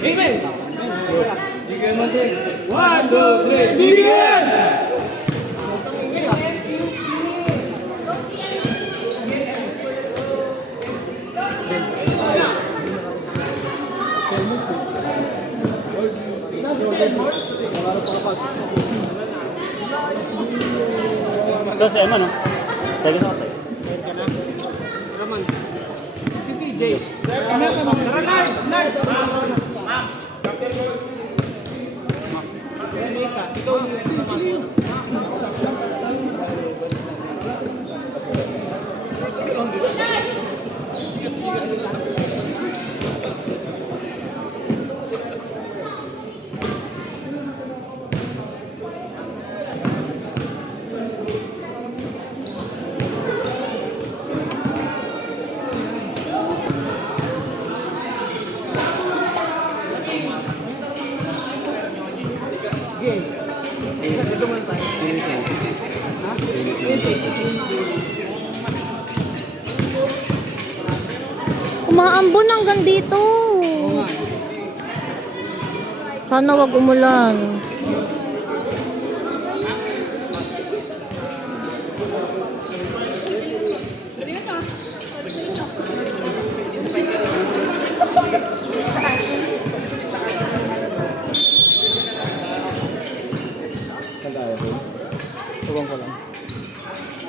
Amen! One, two, three, Jiggen! Ito si Eman, no? Sige na ako. Raman. Si TJ. Umaambon hanggang dito. Sana wag umulan.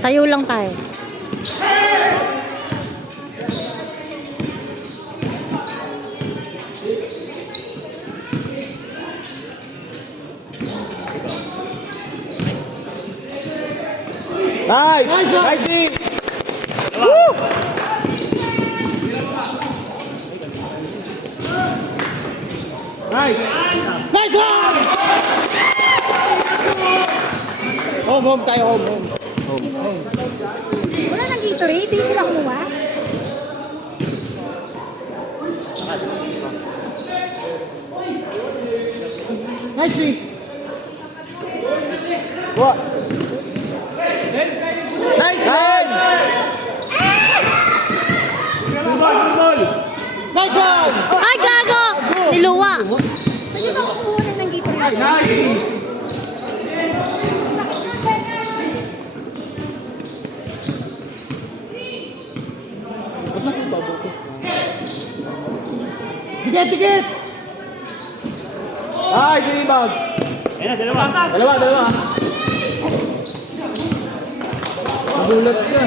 Tayo lang tayo. Nice! Nice team! Woo! Nice! Nice one! Home tayo, home. Wala nang Gatorade, hindi sila kumuha. Nice team! What? Nice! Nice! Nice one! Ay, gago! Niluwa. Pwede ba kumuha ng Gatorade? Nice! Tikit! Ay, sinibag! Ayan na, dalawa. Dalawa. Nagulat ka.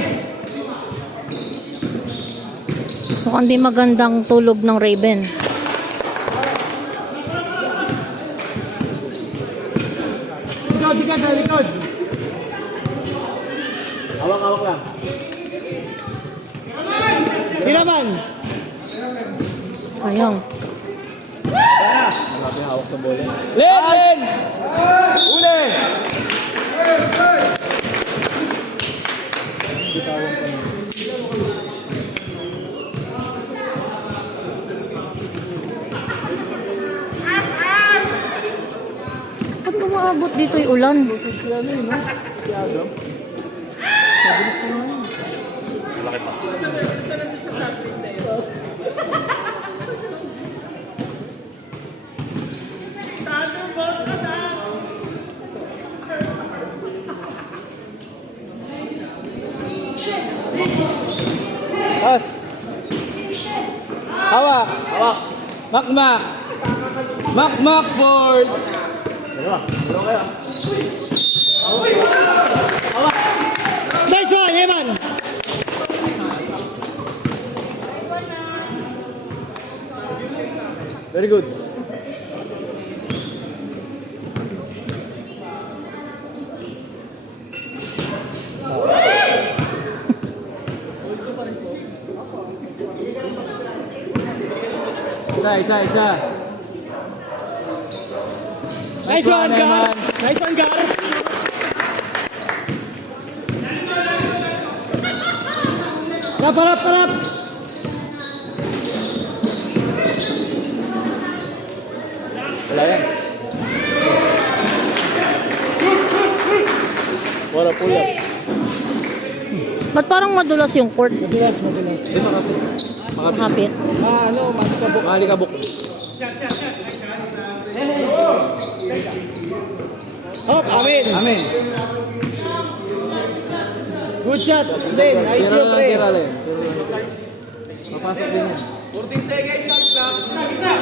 Mukhang di magandang tulog ng Raven. Likod sa likod. Awak lang. Di naman. Ayun. Hawak sa bola. Len! Uli! Ba't umaabot dito yung ulan? Pas. Hawak. Makmak. Makmak board. Nice one, Eman. Very good. Isa. Nice one, Gar. Nice one, Gar. Parap. Wala yan. Wala po yan. Ba't parang madulas yung court? Madulas. Makapit. Malikabok. Hop, amin. Amin. Good shot. Then, nice Tira yung lang, pre. tira lang. Papasok din yan. 14 seconds, shot clock. Kita.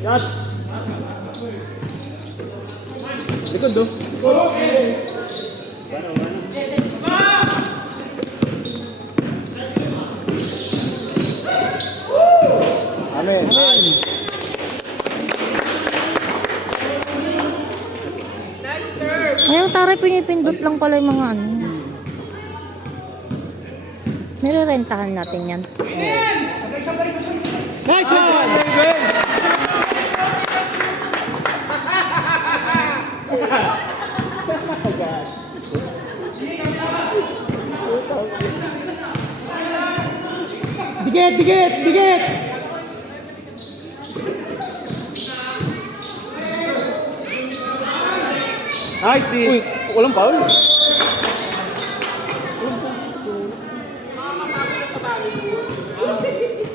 Shot. Likod do. Amin. Ngayong taray pinipindot lang pala yung mga ano. Nirerentahan natin yan. Nice one. Dikit, dikit, dikit. Nice, di. Uy, walang foul.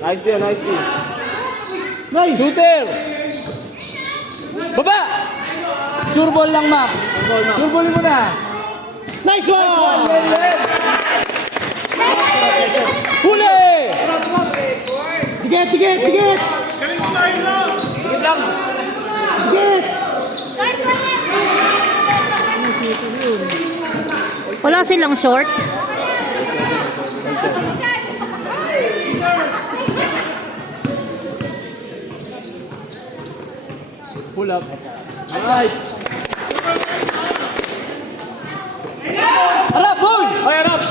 Nice din, nice din. Nice. Shooter! Baba! Sure ball lang, Mac. Sure ball mo na. Nice one. Huli! Dikit, dikit, dikit. Dikit lang. Dikit. Wala silang short. Pull up. Nice. Harap, boy! Ay, harap!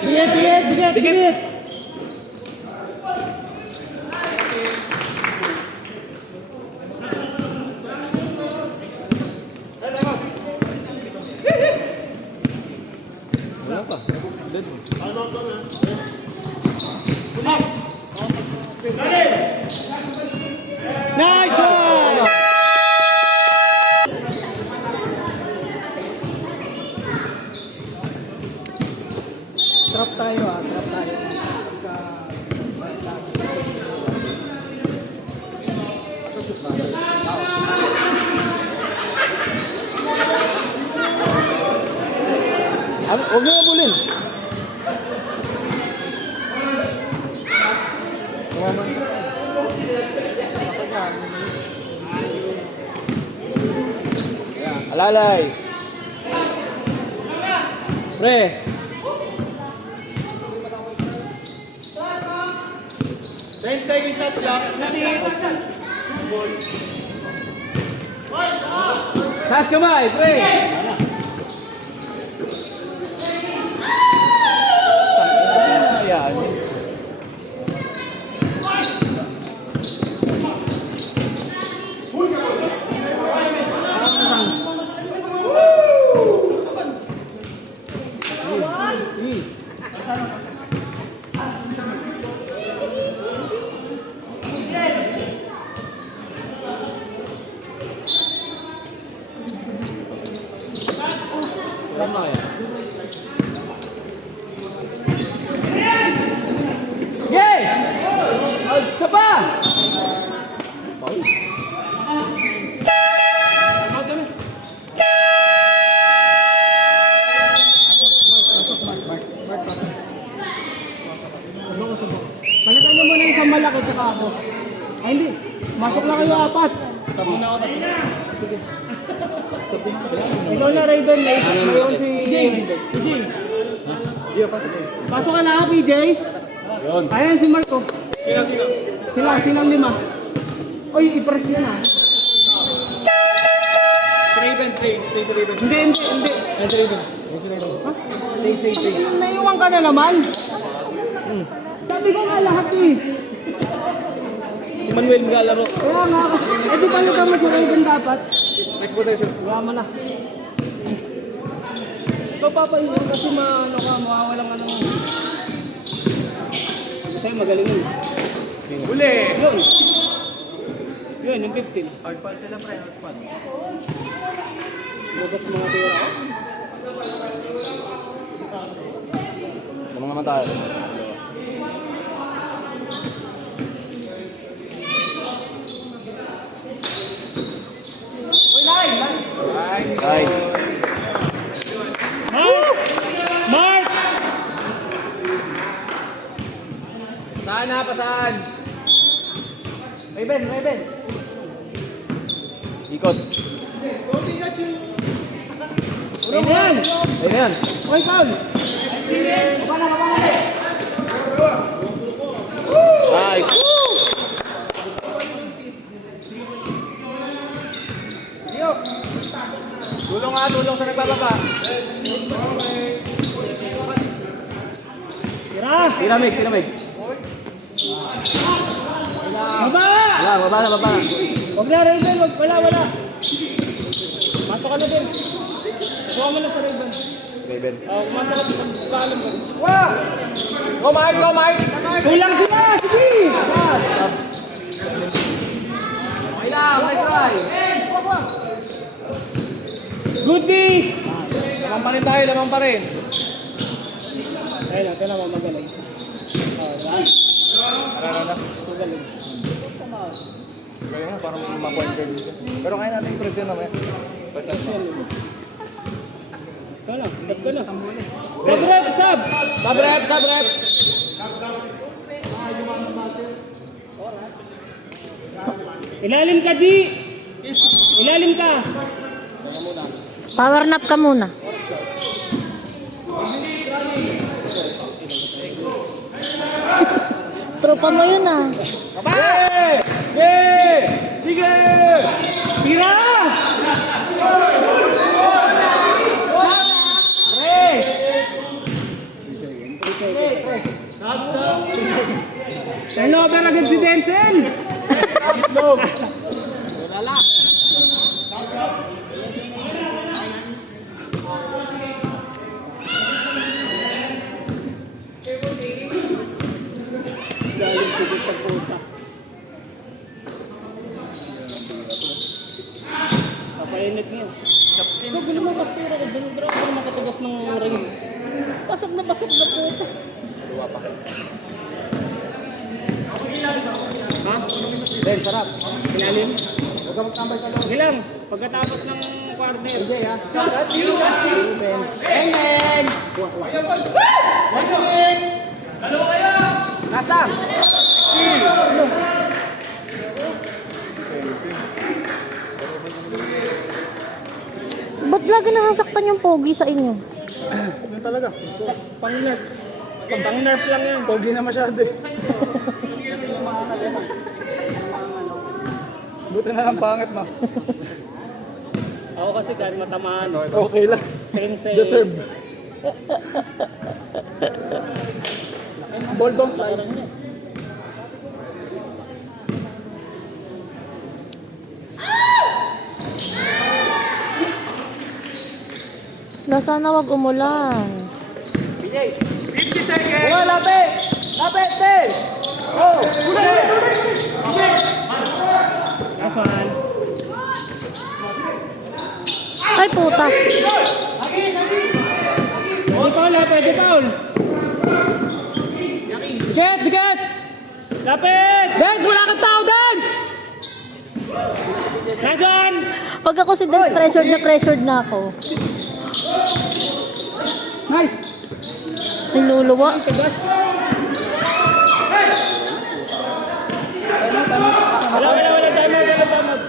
Dikit, dikit, dikit, dikit. Wala pa. Dead. Nice one. Trap tayo trap tayo. Huwag mo mabulin. Alalay. Pre. Second shot clock. Taas kamay, pre. Ayan. Tama kaya? Yay! Isa pa! Palitan niyo muna yung isang malaki tsaka ako. Ay hindi. Masok lang kayo apat. Sige. Ikaw na Raiden. Mayroon si PJ. Pasok ka na PJ. Ayan si Marco. Silang lima. Oy, i-press niya na. Hindi. Ha? Naiwan ka na naman. Sabi ko nga lahat eh. Si Manuel maglalaro. Kaya nga, eh di paano ka mag-Raiden dapat? Next position. Wala mo na. Ikaw papahinga kasi maano ka, mawawalan ka ng... Sa'yo magaling yun. Uli. Yun, yung 15. Hard part sila pre, hard part. Lubos mga tira. Lamang naman tayo. Line. Mark! Mark! Saan na, pasaan? Raven. Ikot. Ayun yan! Ayun yan. Oy, foul! Nice. Tulong sa nagbababa. Tira! Tinamig. Baba! Baba na. Huwag na, Raven. Wala. Masok ka na din. Masok mo na sa Raven. Raven. Masok ka din. Paalam ka. Go, Mark! Kulang sila! Sige! Okay lang, may try. Good D! Lamang pa rin. Ayun lang, ito naman magaling. Magaling. Kaya nga, parang ma-point guard dito. Pero kaya natin i-present na may. Ito na, tap ka na. Sub rep, sub! Sub-rep! Ilalim ka, G! Ilalim ka! Power nap ka muna. Tropa mo yun ah. Sige! Tira! Turnover agad si Denzel! Galing sigit sa puta. Papainit niya. Ito, gulo mo kastira. Grabe na makatigas ng ring. Pasok na puta. Ha? Ben, sarap. Ilalim? Huwag ka magtambay sa loob. Sige lang. Pagkatapos ng quarter. Hindi, ha? Amen! Nasa! Ba't lagi nakasaktan yung pogi sa inyo? Yan talaga. Pang-nerf. Pang-nerf lang yan. Pogi na masyado eh. Buti na lang pangit mo. Ako kasi kahit matamaan. Okay lang. Same. Deserve. Ball don't lie. Sana wag umulan. 50 seconds! Oh, lapit! Ben! Oh! Asan? Ay puta. Pwede foul. Digat! Lapit! Dance! Wala kang tao, dance! Nasaan? Pag ako si Dance, pressured na ako. Nice! Niluluwa. Tigas. Wala.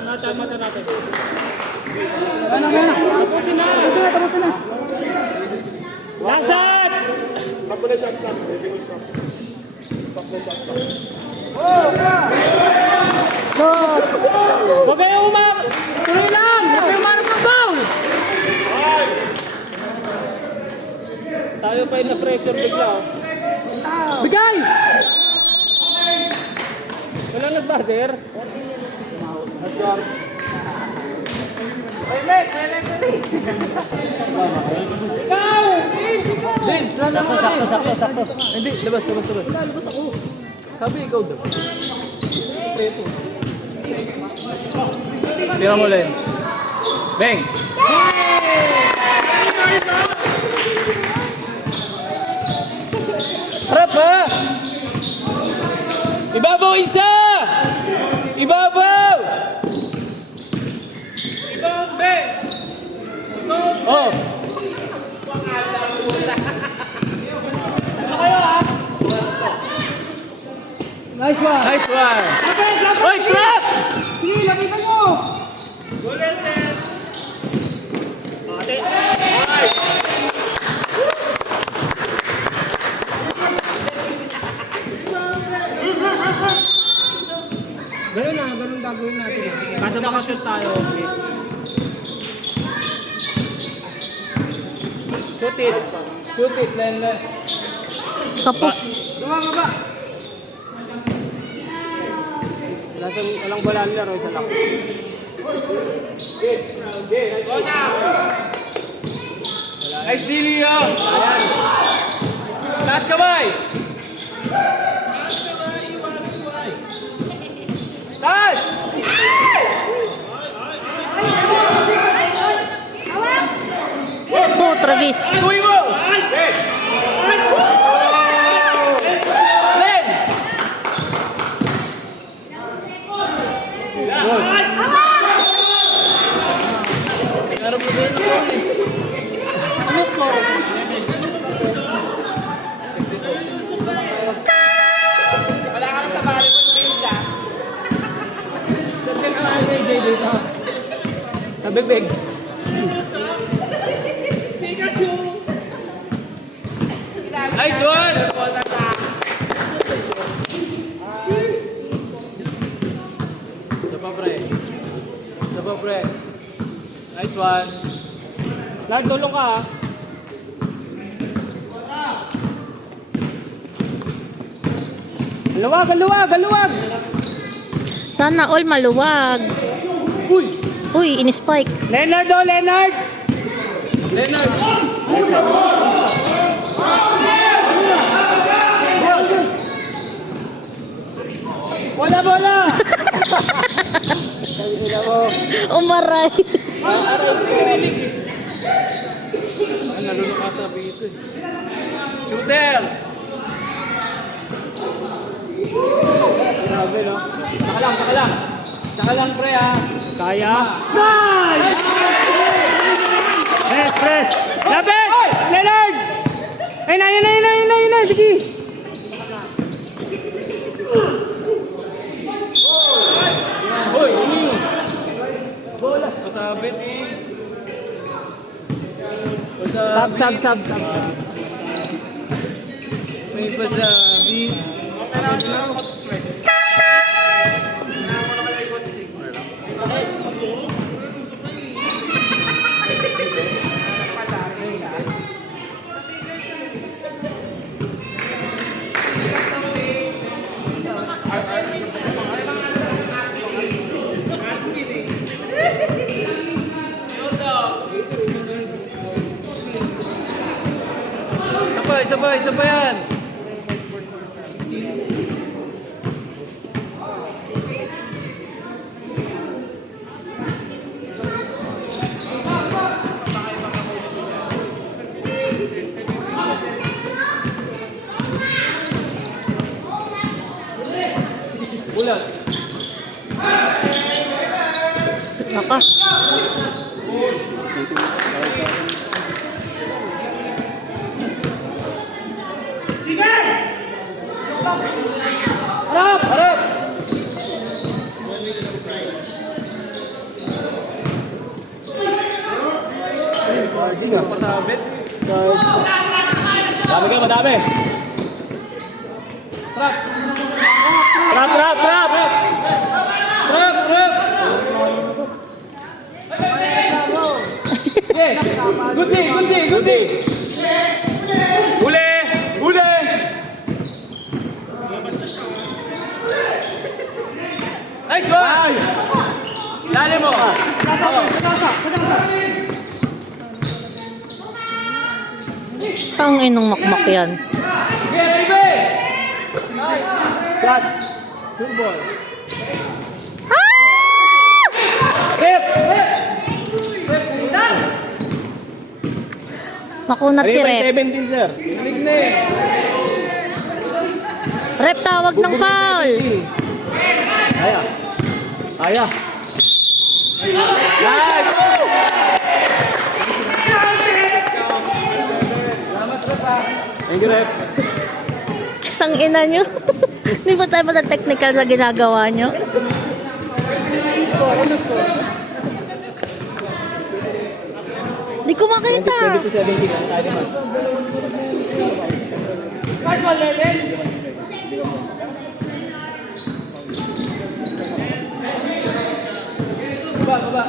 Natama na natin. Tapusin na. Langsat! Stop mo na shot clock. Stop na shot clock. Go. Huwag kayo Tuloy lang! Huwag kayo marap ng foul! Tayo pa yung na-pressure bigla. Bigay! Wala nag-buzzer. Ikaw! Dance! Lang naman Sakto. Hindi, labas. Labas ako. Sabi ikaw daw. Tira mo ulit. Bang! ha? Ibabaw isa! Ibabaw! Oh! Nice one. Nice one! Lapit, lapit. Hoy, clap! Sige, lapitan nyo. Ganun gagawin natin. Kada makashoot tayo, okay. Shoot it. Shoot it, Len. Kapos. Tumama ba? Walang balaan laro sa laki. Nice deal, Leo! Taas kamay! Taas! Oh, Travis. Uy mo! Len! Ano score? Sabihin ka nga AJ dito. Sa bibig. Nice one! Isa pa, pre. Isa pa, pre. Nice one. Lard, tulong ka ha. Luwag, luwag, luwag! Sana all maluwag. Uy! Uy, in-spike. Leonard o, Leonard! Leonard! Bola, bola! Umaray. Nalulukata dito eh. Shooter! Grabe, no? Saka lang, saka lang. Saka lang, pre, ha? Kaya. Nice! Press, press! Lapit! Leonard! Ayun na, ayun na, ayun na, ayun na, ayun na, sige! Hoy, Leo! Pasabit. Sab. May pasabit. Isa pa yan. Ulat. Lakas. Harap! Harap! Pasabit. Dami ka, madami! Trap! Trap! Trap! Yes! Good day! Huli! Nice one! Dali mo! Ang inong makmak yan. Sige, baby! Shot! Shoot ball! Rip! Makunat si Rep. 17, sir. Nalig na eh. Rep tawag ng foul. Aya. Aya. Nice! Thank you, Rep. Tang ina nyo. Hindi po tayo technical sa ginagawa nyo. Hindi ko makita. 20-17 ang tayo naman. Baba.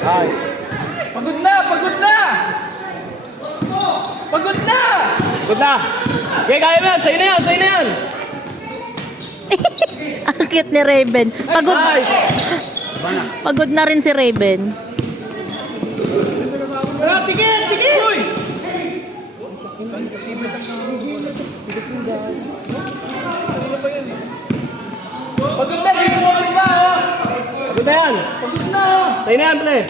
Ay. Pagod na! Pagod na! Pagod na! Good na. Okay, kaya mo yan. Sa'yo na yan. Sa'yo na yan. Ang cute ni Raven. Pagod. Nice. Pagod na rin si Raven. Tigil! Tigil! Uy! Pagod na! Di mo ba? Good na yan. Pagod na! Sa'yo na yan, play.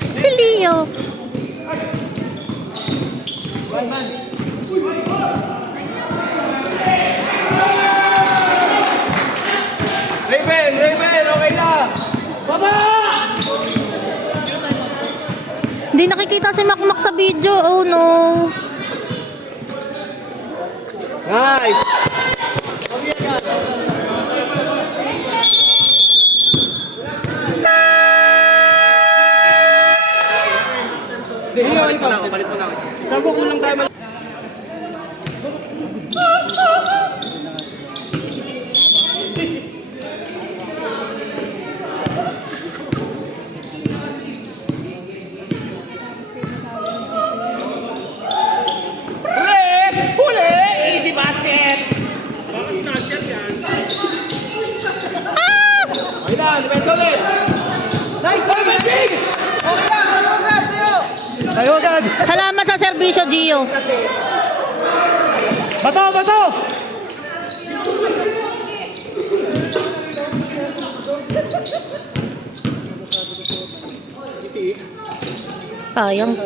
Si Leo. Raven! Raven! Okay na! Baba! Hindi nakikita si Makmak sa video. Oh no. Nice. Palit mo lang. Tago kulang tayo. Huli! Huli! Easy basket! Okay na, depende ulit. Nice! Nice! Okay na! Tayo agad. Salamat sa serbisyo, Gio. Bato, bato. Sayang.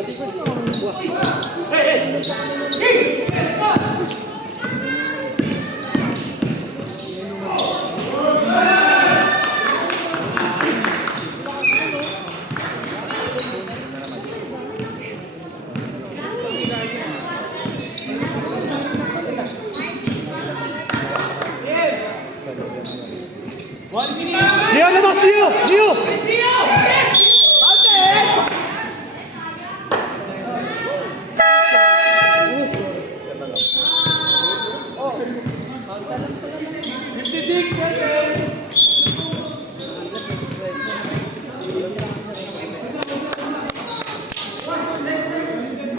Leo, labas, Leo. Leo.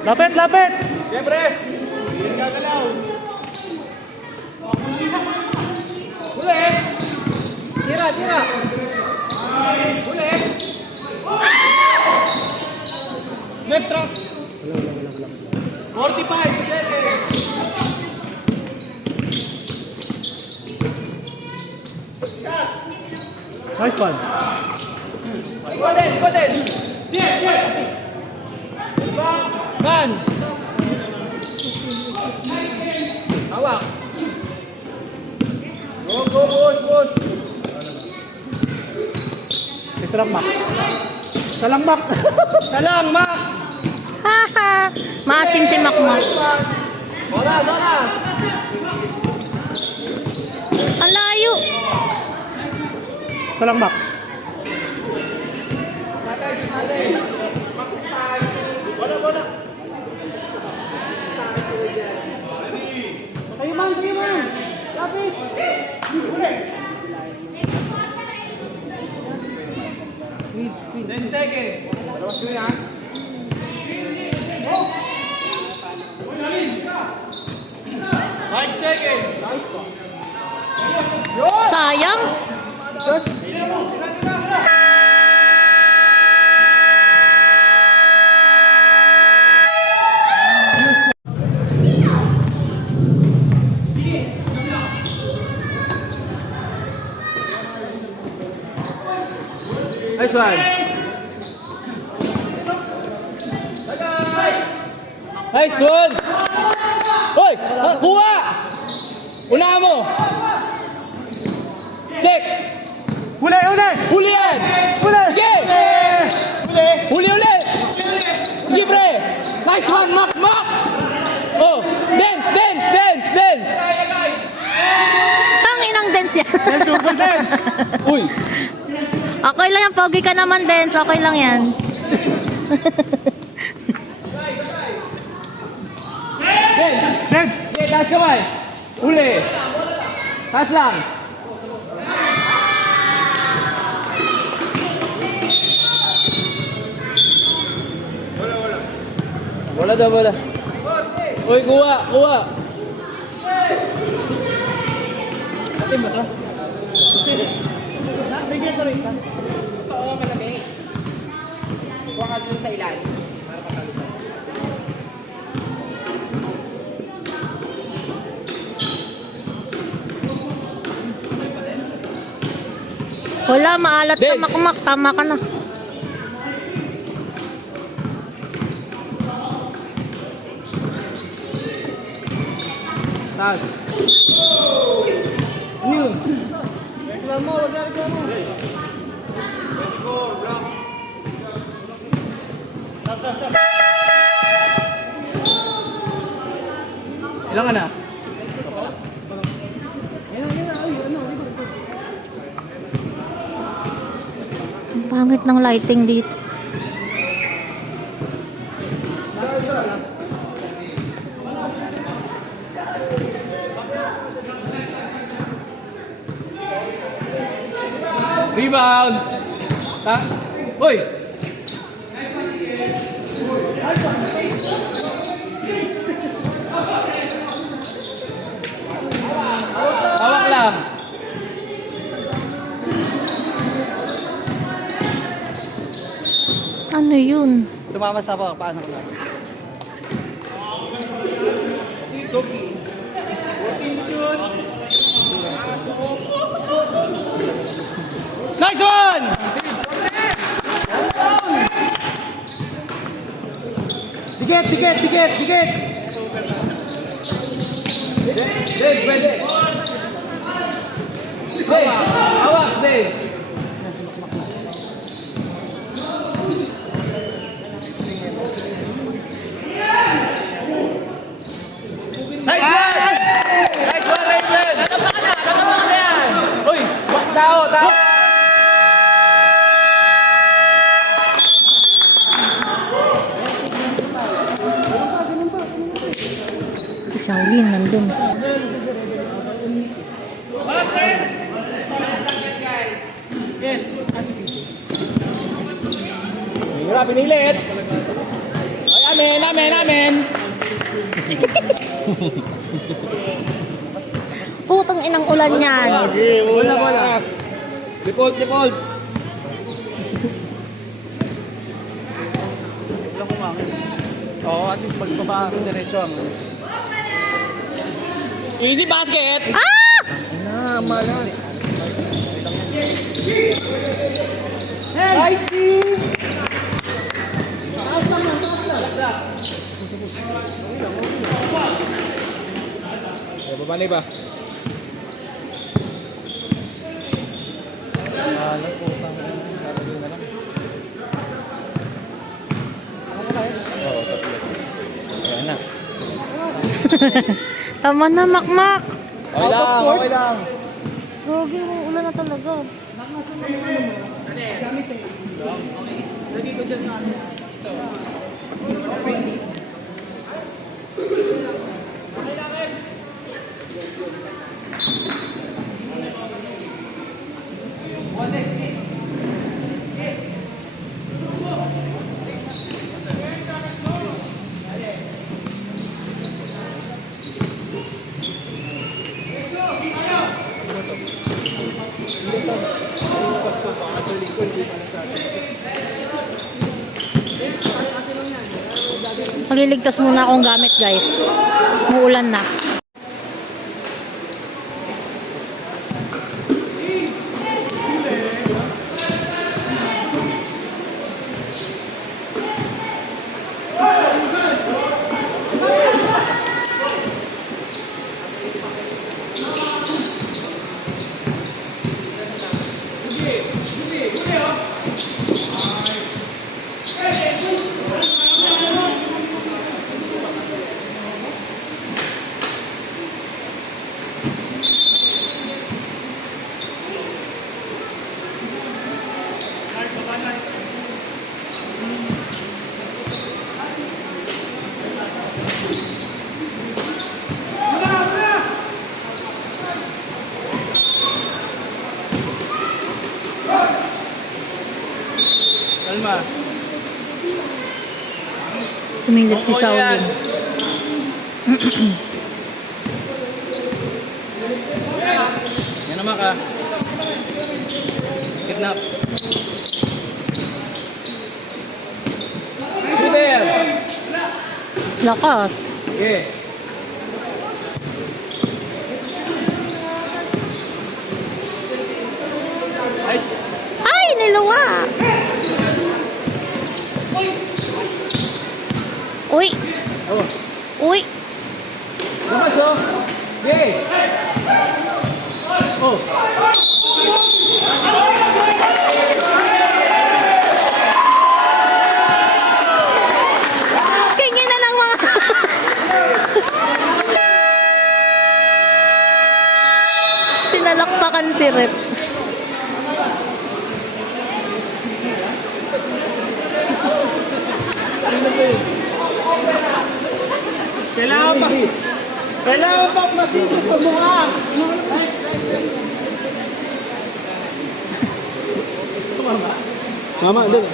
Lapit, lapit. Siyempre. Hindi gagalaw. Huli! Tira! Tira! Huli! Left track! 45 seconds. Nice one. Ikotin! Ikotin! Man! Hawak! Go, go, push, push. Salangmak. Salangmak. Salang, Mac! Haha. Maasim si Makmak. Bola, bola. Ang layo. Salangmak. Sa'yo man, sa'yo man. Lapit. 10 seconds. Labas ko yan. Five seconds. Sayang. Nice one. Nice one! Hoy! Kuha! Unahan mo! Check! Huli! Huli yan! Huli! Sige! Huli! Sige, pre! Nice one! Mak! Oh! Dance! Ang inang dance yan. Uy! Okay lang yan, pogi ka naman dance. Okay lang yan. Dance! Okay, taas kamay! Huli! Taas lang! Wala daw, wala. Uy, kuha! Atin mo to? Bigyan ko rin ka. Oo, malamig. Huwag ka dun sa ilalim. Para patalutan. Wala, maalat na Dance. makmak. Tama ka na. Taas! Yun! Reklamo. Ilang ka na? Ang pangit ng lighting dito. Rebound! Uy! Hawak lang! Ano yun? Tumama sa paano ko lang. Nice one! Dikit! Dave, pwede! Dave! Hawak, Dave! Nice one! Nice one, Raven! Natapakan na yan! Uy! Tao! Si Shaolin nandun. Hirap, pinilit! Ay, amen! Putang inang ulan yan. Wala! Default! Walang kumangin. Oo, at least magbaba diretso ang... Easy basket! Nice team! Babalik ba? Ayan na. Tama na, makmak. Okay lang. Gogi, ulan na talaga. Pagliligtas muna akong gamit, guys. Muulan na. Kalma. Sumilip si Bongko yan. Saulin. Yan naman ka. Kidnap. Shooter. Lakas. Okay. Nice. Ay, niluwa! Uy! Oh. Uy! Bukas oh. Okay. Oh. Tingin na lang mga... Sinalakpakan si Rep. Kailangan pa masito sa mukha. Mama, doon.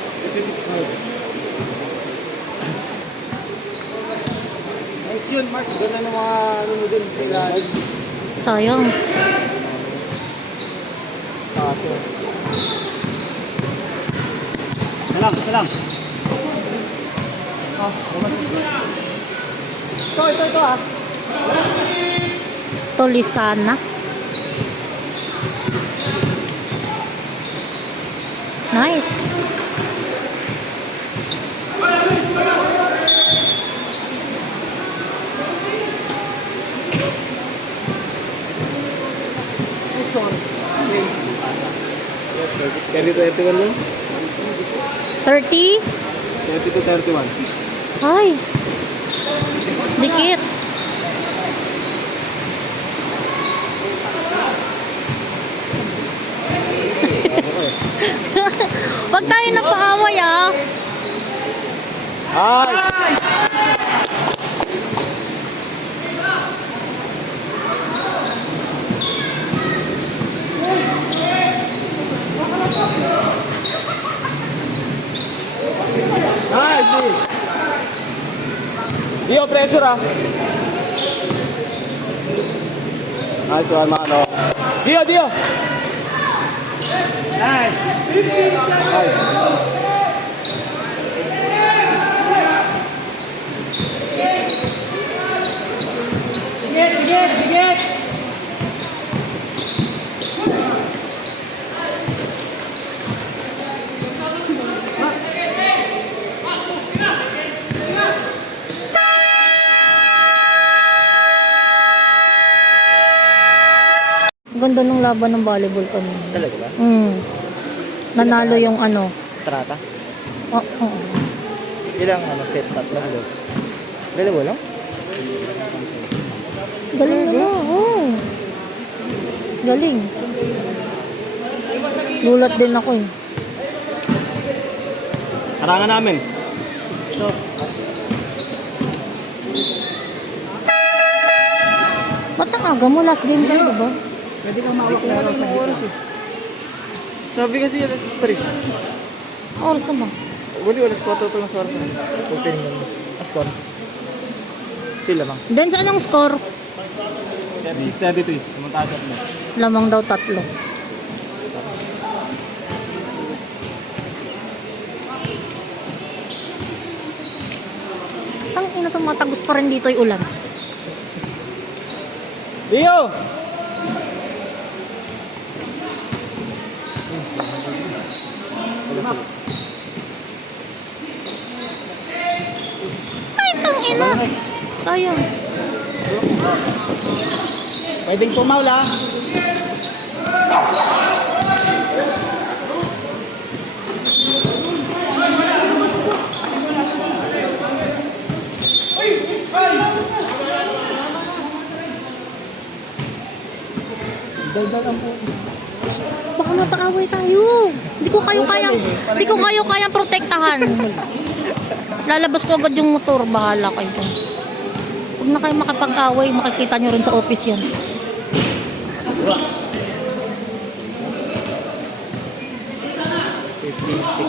Nice yun, Mark. Ganda ng mga ano mo dun sa ilalim. Sayang. Salang. Ito ah. Tolisana. Nice. Nice score. Please. 30-31 lang? 30. 30-31. Ay. Dikit. Wag tayo na paaway ah. Nice! Nice! Dio, pressure ah! Nice one, mano. Dio! Nice. Sigit. Ganda nung laban ng volleyball kanina. Talaga ba? Nanalo yung ano. Strata? Oo. Ilang set? Tatlo? Dalawa lang? Galing na. Oo. Galing. Gulat din ako eh. Harangan namin. Ba't ang aga mo? Last game kayo, diba? Pwede kang mawak na lang sa oras eh. Sabi kasi alas 3. Oras na ba? Wali, alas 4 ito lang sa oras. Opening naman. Score. Sila lang. Then sa anong score? 33. Sumuntada na. Lamang daw 3. Tangina, tumatagos pa rin dito yung ulan. Dio! Ay, tangina. Sayang. Pwedeng pumaula. Baka mataaway tayo. Hindi ko kayo kayang protektahan. Lalabas ko agad yung motor, bahala kayo. Huwag na kayo makapag-away, makikita nyo rin sa office yan.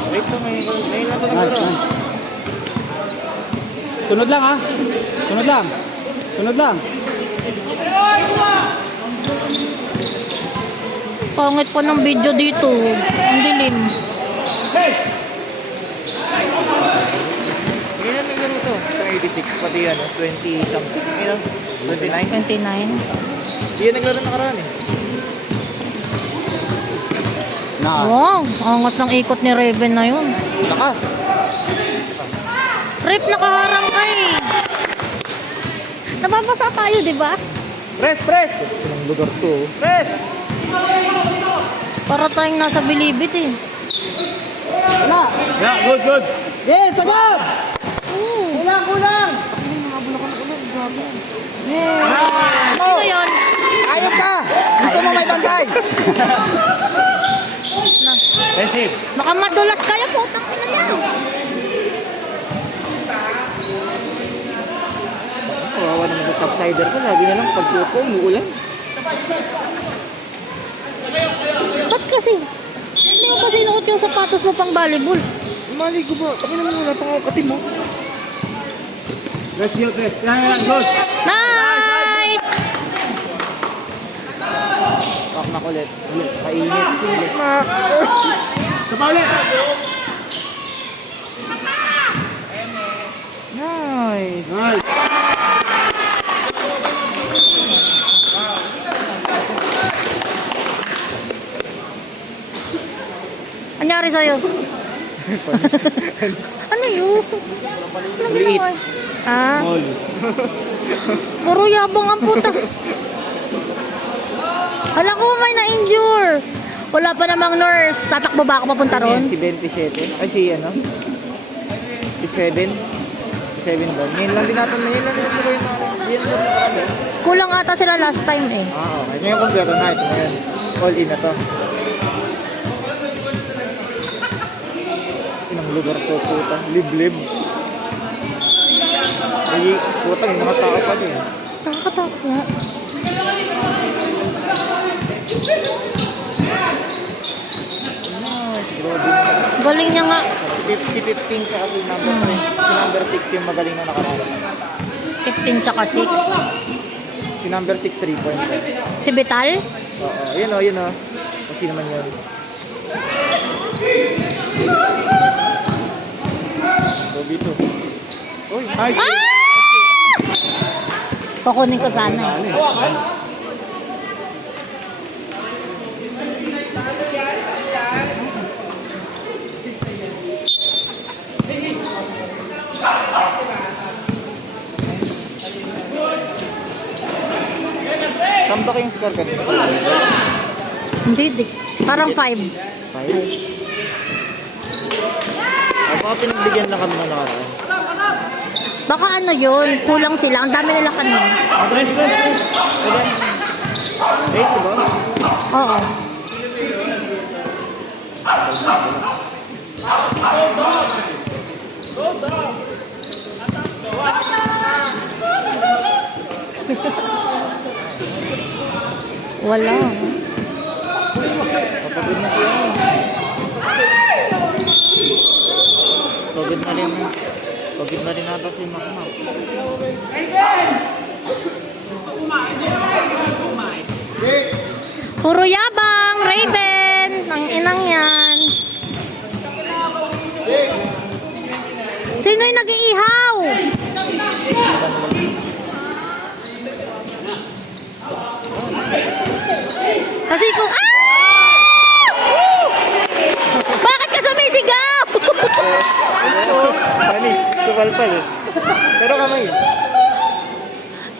Wait lang, ngayon lang ito naglaro. Sunod lang ha. Sunod lang. Sunod lang. Pangit pa ng video dito. Ang dilim. Ngayon lang naglaro ito. Sa 86, pati yan, 20 something. Ngayon, 29. 29. Hindi yan naglaro nakaraan eh. Wow, angas ng ikot ni Raven na yun. Lakas. Rip, nakaharang ka eh. Nababasa tayo, di ba? Press, press! Ang lugar to. Press! Para tayong nasa bilibit eh. Wala. Yeah, good, good. Yes, agad! Kulang, kulang! Ano yun? Ayop ka! Gusto mo may bantay! Defensive. Baka madulas kayo, putang ina niya. Kawawa naman sa topsider ko. Sabi na lang, pagsuot ko, umuulan. Ba't kasi? Hindi mo pa sinuot yung sapatos mo pang volleyball. Mali ko ba? Taki naman wala pang katim mo. Let's go, Chris. Yeah, good. Nice! Pak na kulit. Kainit. Sapa ulit. Nice. Nice. Anyari sa'yo? Ano yun? Ano ginawa? Ah? Puro yabang ang puta. Hala ko, may na-injure. Wala pa namang nurse. Tatakbo ba ako papunta ron? Si 27. Ay, si ano? Si 7. Si 7 doon. Ngayon lang din natin. Ngayon lang din natin ko yung yan lang nakaraan. Kulang ata sila last time eh. Okay. Ngayon kompleto na ito. Ngayon. All in na to. Inang lugar to, puta. Liblib. Ay, puta, yung mga tao pa din. Nakakatakot nga. Nice. Grabe na. Galing niya nga. 50-15 ka kasi number 3. Si number 6 yung magaling na nakaraan. 15 tsaka 6. Si number 6, 3 point. Si Vital? Oo. Yun o, yun o. Kasi naman yun. Bobby 2. Uy, nice. Ah! Kukunin ko sana eh. Tambak yung score kanina. Hindi, di. Parang 5. 5. Baka pinagbigyan na kami na nakaraan. Baka ano yun, kulang sila. Ang dami nila kanina. Wait, diba? Oo. Wala. Kapagod na siya. Pagod na rin. Pagod na rin nata si Makma. Puro yabang, Raven. Ang inang yan. Sino yung nag-iihaw? Kasi kung... Ah! Bakit ka sumisigaw? Panis, supalpal. Pero kamay.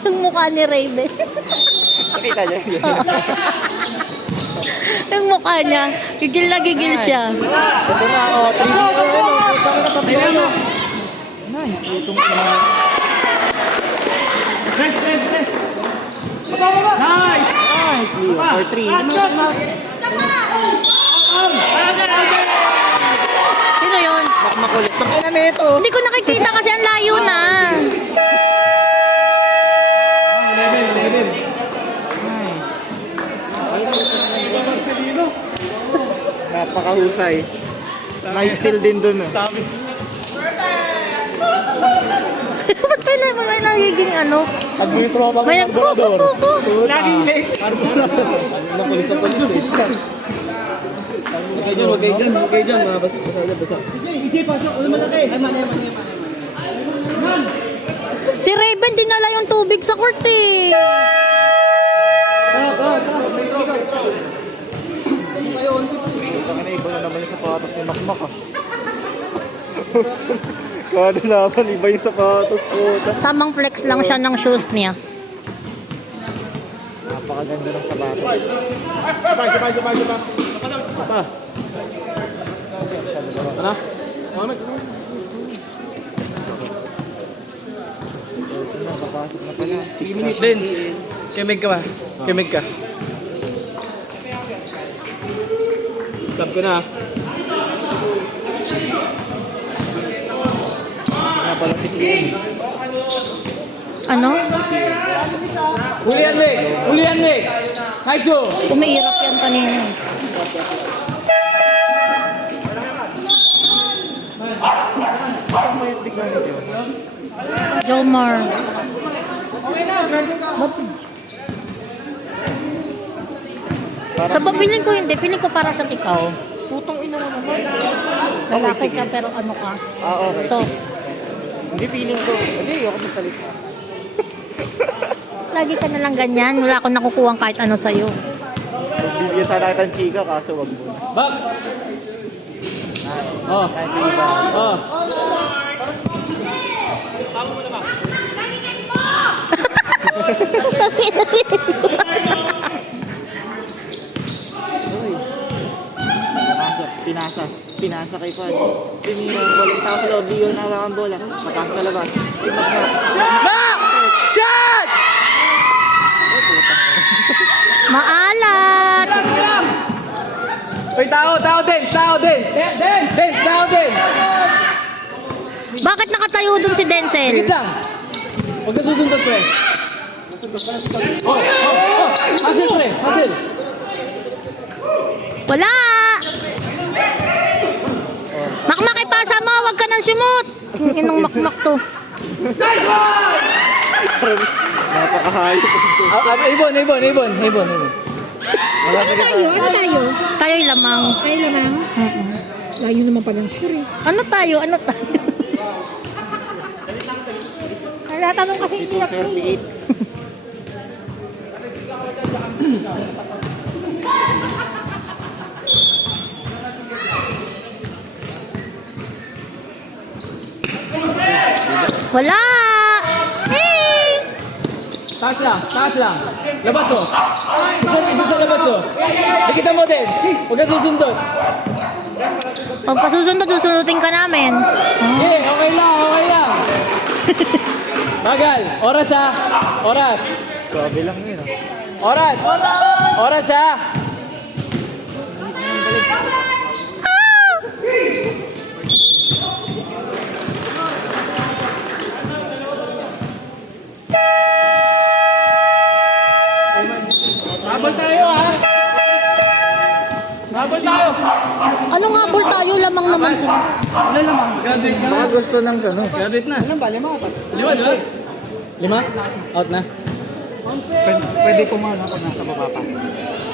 Yung mukha ni Raven. Nakita niya. Yung mukha niya. Gigil na gigil siya. Ito na, oh. 3 Putang na tatlo na. Nice. Itong mga... Nice. Nice, Leo. For 3. Sino yun? Makulit. Pagkina na ito. Hindi ko nakikita kasi ang layo na. Napakahusay. Nice steal din dun. Ba't may nagiging ano? Pag may tropa May nagkukukuku. Laging late. Huwag kayo dyan, mga basa. Si Raven dinala yung tubig sa court eh. Iba na naman yung sapatos ni Makmak ah. Kada naman, iba yung sapatos ko. Samang flex lang siya ng shoes niya. Napakaganda ng sapatos. Napapasok na pala. 3 minutes. Dance. Kemig ka ba? Kemig ka. Sab ko na. Napala si Sien. Ano? Hulihan, Nick! Hulihan, Nick! Kaiso! Umiirap yan kanina. Jomar. Sa papiling ko hindi, piling ko para sa ikaw. Putong ina mo naman. Lalaki ka pero ano ka? Okay. So, Hindi feeling ko. Hindi, ako magsalita. lagi ka na lang ganyan. Wala akong nakukuha kahit ano sa'yo. Bibigyan sana kita ng chika, kaso wag mo. Box! Oh, Kasi iba. oh. Pinasa kay Kwan. Tinira ang bola. Tao sa loob, di yun nawakan bola. Matang sa labas. Shot! Maalat! Uy, tao, dance, dance, dance. Bakit nakatayo dun si Denzel? Higit lang. Huwag ka susundot, pre. Oh. Hasil, pre, hasil. Wala! Makmak, ipasa mo! Huwag ka nang sumot! Inong makmak to. Napakahayop. Ibon. Ano tayo? Tayo'y lamang. Tayo lamang? Layo naman pala ng score eh. Ano tayo? Nagtatanong kasi hindi na 38. Wala! Hey! Taas lang. Labas mo. Isa sa labas mo. Nakita mo din. Huwag ka susundot. Pag susundutin ka namin. Yeah, okay lang. Bagal. Oras ha. Oras. Sabi lang yun. Oras ha. Habol tayo ha. Anong habol tayo? Lamang naman sila. Graduate ka na. Baka gusto ng ano. Graduate na. Ilan ba? 5 Lima? Lima? Out na. Pwede kumana pag nasa baba pa.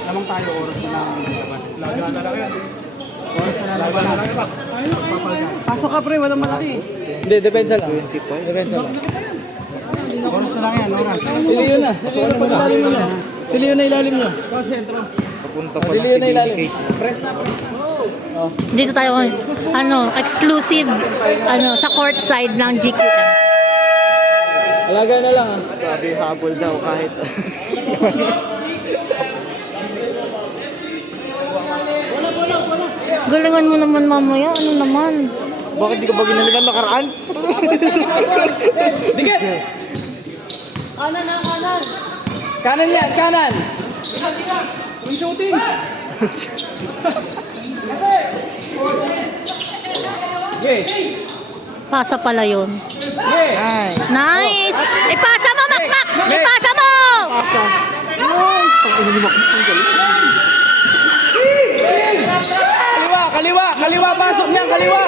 Lamang tayo, oras na lang laban. Oras na lang laban. Pasok ka pre, walang malaki. Hindi, depensa lang. 25. Depensa lang. Oras na lang yan, oras. Siliyo na. Siliyo na ilalim mo na. Siliyo na ilalim nyo. Sa sentro. Papunta pa Siliyo na si ilalim. Billy Press na, press na. Dito tayo, exclusive, sa court side ng GQM. Alaga na lang ha. Sabi habol daw kahit. Galingan mo naman mamaya, ano naman? Bakit di ka ba ginalikan nakaraan? Dikit! Kanan yan, kanan! Yung shooting! Okay. Pasa pala yun. Okay. Ay. Nice! Ipasa mo, Makmak! Ipasa mo! Pasa. Yun! Pag-ina ni Makmak, ang galing. Kaliwa, kaliwa, kaliwa, pasok niyan, kaliwa.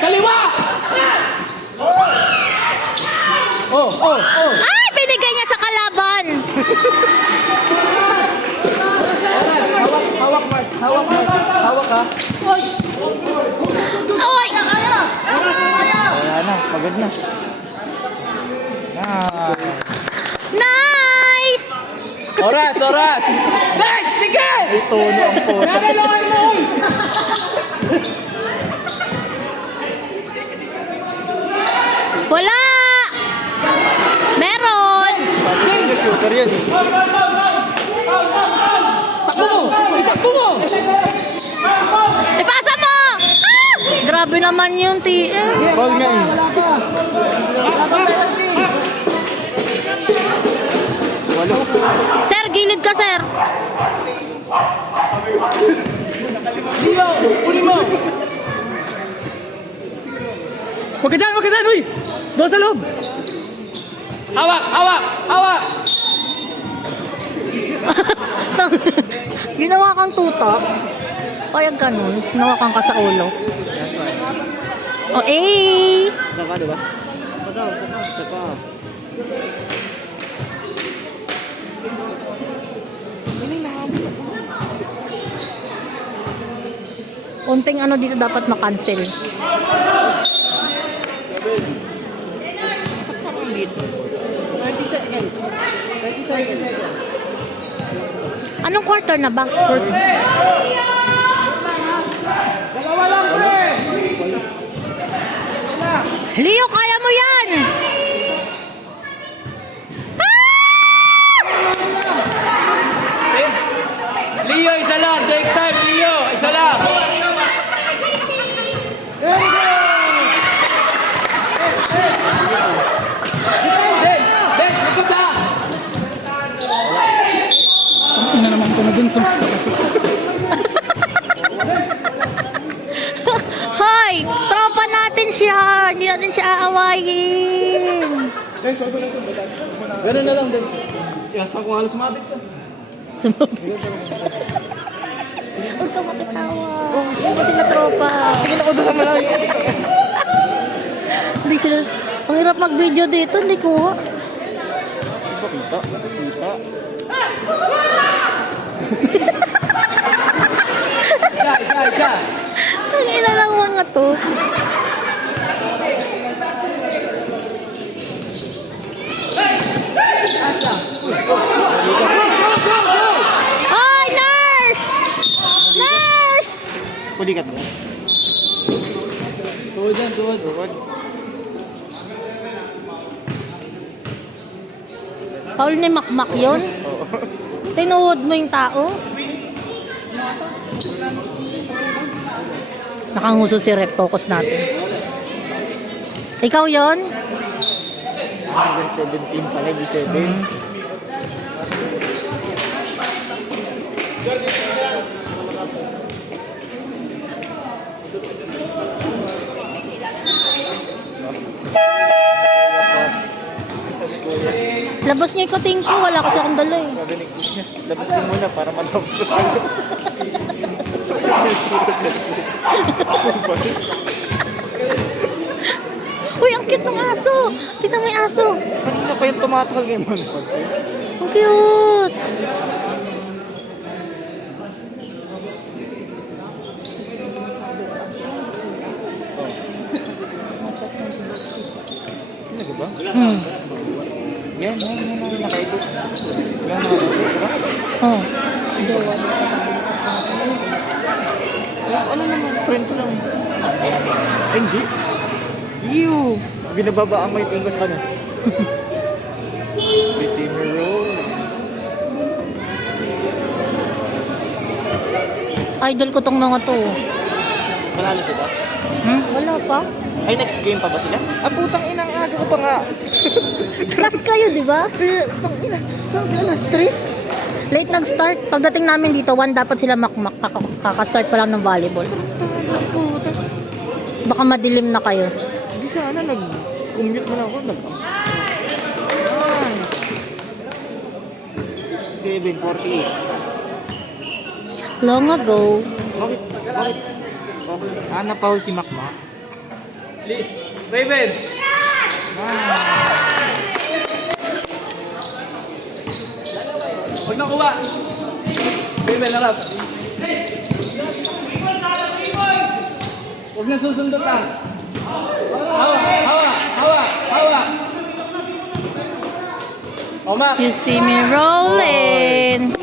Kaliwa! Oh, oh, oh. Ay, binigay niya sa kalaban! Hawak, hawak, Mark. Hawak, Mark. Hawak, ha? Oy! Wala na, pagod na. Ah. Nice! Oras, oras. Next, tigil! Tono ang tono. Kakailangan mo, oy. Wala! Meron! Shooter yan eh. Takbo mo! Takbo mo! Ipasa mo! Ah! Grabe naman yung TM. Ball nga eh. Walo. Sir, gilid ka, sir. Dio, uli mo! Huwag ka dyan, uy! Doon sa loob! Hawak, hawak, hawak! Ginawa kang tutok. Kaya ganun. Ginawakan ka sa ulo. O, eh! Saka, diba? Saka. Unting ano dito dapat makancel. 30 seconds. 30 seconds. Anong quarter na ba? Leo, kaya mo yan! Leo, isa lang! Take time, Leo! Isa lang! Dex! Dex! Likod ka! Ina naman ko na dun sa... Hoy! Tropa natin siya! Hindi natin siya aawayin! Ganun na lang, Dex. Yasa ko halos sumabit ka. Sumabit. Huwag ka makitawa. Hindi na tropa. Tingin ako doon sa malayo. Hindi sila... Ang hirap mag-video dito, hindi kuha. Kita. Kita. Isa! Ang ina lang mga to. Hoy, nurse! Nurse! Pulikat mo. Tuhod yan, tuhod. Tuhod. Paul ni Makmak yun? Tinuod mo yung tao? Nakanguso si Rep. Focus natin. Ikaw yon? Number 17 pala, hindi 7. Labas niya yung kating ko. Wala kasi akong dala eh. Sabi ni Chris niya, labasin mo na para matapos na tayo. Uy, ang cute ng aso. Kita may aso. Kanina pa yung tumatakal ngayon. Ang cute. Ano ba? Hmm. Yan, nakaibig. Yan, diba? Oh. Ano naman, friends lang. Ay, hindi. Ew! Binababaan mo yung tingko sa kanya. Deceiver roll. Idol ko tong mga to. Manalo sila? Wala pa. Ay, next game pa ba sila? Ah, putang inang aga ko pa nga. Last kayo, di ba? Putang ina. Sabi na, stress. Late nag-start. Pagdating namin dito, 1 dapat sila makmak. Kaka-start pa lang ng volleyball. Baka madilim na kayo. Hindi sana nag-commute man ako. 7:48. Long ago. Bakit? Na-foul si Makmak. Raven! Huwag nakuha! Raven, harap. Huwag na susundot ah. Hawa, hawa, hawa, hawa. O, Mac. You see me rolling.